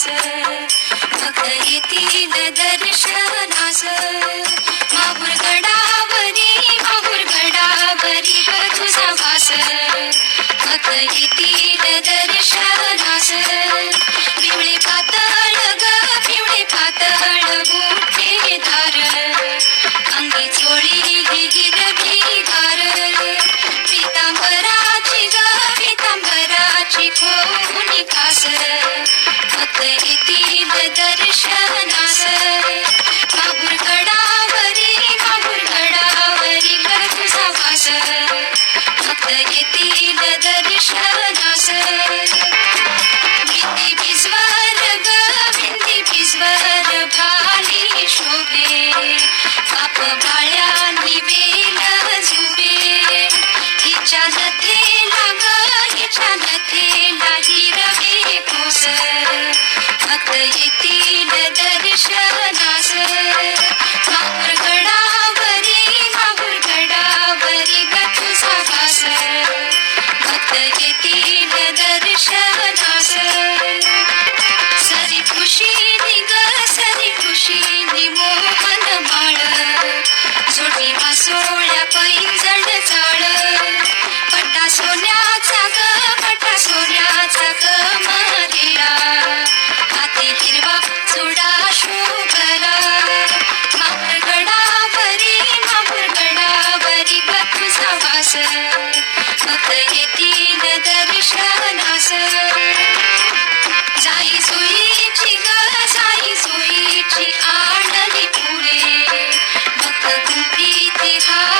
मानस भक्तयती न दर्शनास। माहुरगडावरी माहुरगडावरी भजु समास भक्तयती न पितांबराची खोनी खास भक्त येतील दर्शनास माहुर गडावरी माहुर गडावरी ग तुझा वास भक्त येतील दर्शनास भक्त येतील दर्शनास माहुर गडावरी माहुर गडावरी भक्त येतील दर्शनास सरी खुशी निग सरी खुशी मोहन बाळ। जोडी मासोळ्या पैंजण तुझा वास येतील दर्शनास जाई सोयीची ग जाई सोयीची आणली पुरे भक्त कुंपी ते हार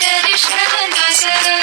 Derişen gözlerim